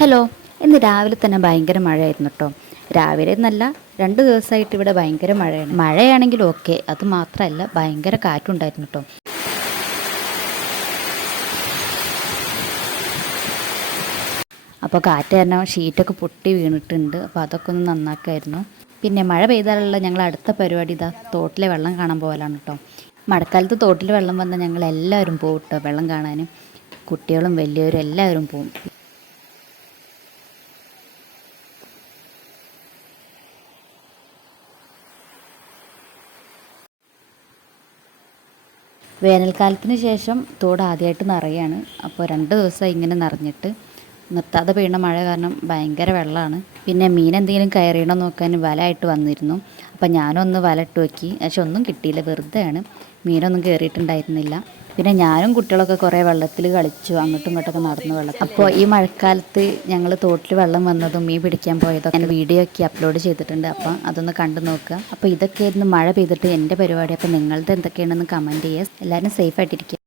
Hello. ഇന്ന് രാവിലെ തന്നെ ഭയങ്കര മഴയായിരുന്നു കേട്ടോ. രാവിലെ എന്നല്ല, 2 ദിവസമായിട്ട് ഇവിടെ ഭയങ്കര മഴയാണ്. മഴയാണെങ്കിൽ ഓക്കെ, അത് മാത്രമല്ല ഭയങ്കര കാറ്റുണ്ടായിരുന്നു കേട്ടോ. അപ്പോൾ കാറ്റ് കാരണം ഷീറ്റൊക്കെ പൊട്ടി വീണിട്ടുണ്ട്. അപ്പോൾ അതൊക്കെ ഒന്ന് നന്നാക്കായിരുന്നു. പിന്നെ മഴ പെയ്താലുള്ള ഞങ്ങൾ അടുത്ത പരിപാടി ഇതാ തോട്ടിലെ വെള്ളം കാണാൻ പോകലാണ് കേട്ടോ. മഴക്കാലത്ത് തോട്ടിൽ വെള്ളം വന്നാൽ ഞങ്ങൾ എല്ലാവരും പോകും കേട്ടോ വെള്ളം കാണാനും. കുട്ടികളും വലിയവരും എല്ലാവരും പോകും. വേനൽക്കാലത്തിന് ശേഷം തോട് ആദ്യമായിട്ട് നിറയാണ്. അപ്പോൾ 2 ദിവസമായി ഇങ്ങനെ നിറഞ്ഞിട്ട്. നിർത്താതെ പെയ്യുന്ന മഴ കാരണം ഭയങ്കര വെള്ളമാണ്. പിന്നെ മീൻ എന്തെങ്കിലും കയറിയണോ നോക്കാൻ വല ആയിട്ട് വന്നിരുന്നു. അപ്പോൾ ഞാനൊന്ന് വല ഇട്ട് നോക്കി, പക്ഷെ ഒന്നും കിട്ടിയില്ല, വെറുതെയാണ്. മീനൊന്നും കയറിയിട്ടുണ്ടായിരുന്നില്ല. പിന്നെ ഞാനും കുട്ടികളൊക്കെ കുറേ വെള്ളത്തിൽ കളിച്ചു, അങ്ങോട്ടും ഇങ്ങോട്ടൊക്കെ നടന്നു വെള്ളം. അപ്പോൾ ഈ മഴക്കാലത്ത് ഞങ്ങൾ തോട്ടിൽ വെള്ളം വന്നതും മീൻ പിടിക്കാൻ പോയതൊക്കെ ഞാൻ വീഡിയോ ഒക്കെ അപ്ലോഡ് ചെയ്തിട്ടുണ്ട്. അപ്പോൾ അതൊന്ന് കണ്ടു നോക്കുക. അപ്പോൾ ഇതൊക്കെയായിരുന്നു മഴ പെയ്തിട്ട് എൻ്റെ പരിപാടി. അപ്പോൾ നിങ്ങളുടെ എന്തൊക്കെയാണെന്ന് കമൻറ്റ് ചെയ്യുക. എല്ലാവരും സേഫായിട്ടിരിക്കുക.